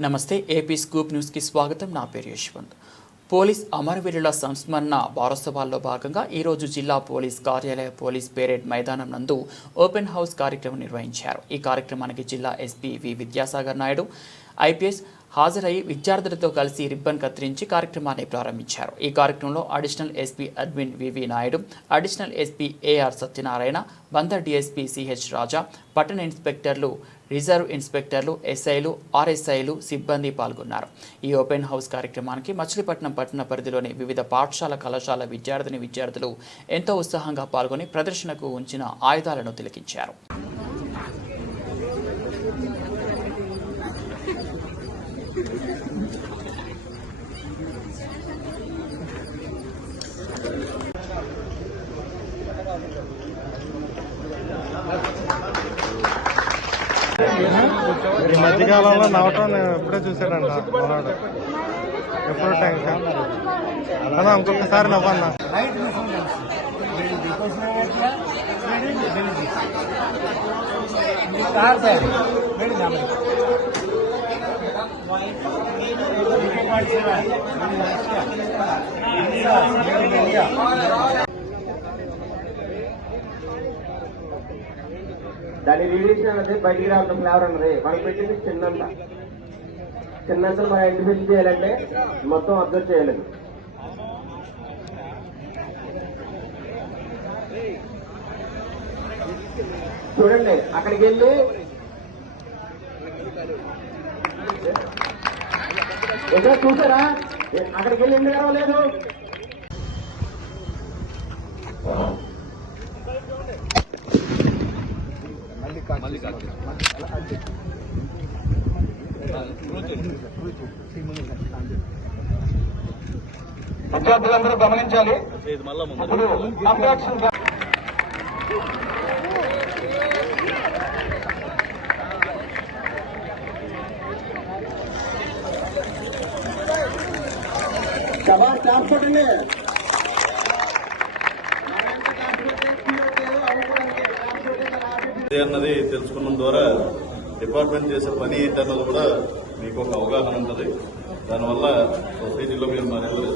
నమస్తే AP scoop న్యూస్కి స్వాగతం. నా పేరు యశ్వంత్. పోలీస్ అమరవీరుల సంస్మరణ వారోత్సవాల్లో భాగంగా ఈరోజు జిల్లా పోలీస్ కార్యాలయ పోలీస్ పేరేడ్ మైదానం నందు ఓపెన్ హౌస్ కార్యక్రమం నిర్వహించారు. ఈ కార్యక్రమానికి జిల్లా SP V Vidyasagar Naidu IPS హాజరై విద్యార్థులతో కలిసి రిబ్బన్ కత్తిరించి కార్యక్రమాన్ని ప్రారంభించారు. ఈ కార్యక్రమంలో additional SP admin VV Naidu additional SP AR Satyanarayana Bandar DSP CH Raja పట్టణ ఇన్స్పెక్టర్లు రిజర్వ్ ఇన్స్పెక్టర్లు ఎస్ఐలు ఆర్ఎస్ఐలు సిబ్బంది పాల్గొన్నారు. ఈ ఓపెన్ హౌస్ కార్యక్రమానికి మచిలీపట్నం పట్టణ పరిధిలోని వివిధ పాఠశాల కళాశాల విద్యార్థిని విద్యార్థులు ఎంతో ఉత్సాహంగా పాల్గొని ప్రదర్శనకు ఉంచిన ఆయుధాలను తిలకించారు. ఈ మధ్యకాలంలో నవ్వటం నేను ఎప్పుడే చూశానంట మనోడు ఎప్పుడు ట్యాంక్ అన్నా ఇంకొకసారి నవ్వన్నా. రిలీషన్ అన్నది బయటికి రావడం ఫ్లేవర్ అన్నది మనం పెట్టింది చిన్నంత చిన్నంతలు మనం ఐడెంటిఫై చేయాలంటే మొత్తం అబ్జర్వ్ చేయాలి చూడండి అక్కడికి వెళ్ళి ఎక్కడ చూసారా? అక్కడికి వెళ్ళి ఎందుకు రావలేదు విద్యార్థులందరూ గమనించాలి. క్లాప్స్ కొట్టండి అన్నది తెలుసుకున్న ద్వారా డిపార్ట్మెంట్ చేసే పని ఏంటన్నది కూడా మీకు ఒక అవగాహన ఉంటుంది. దానివల్ల సొసైటీలో మీరు మరింత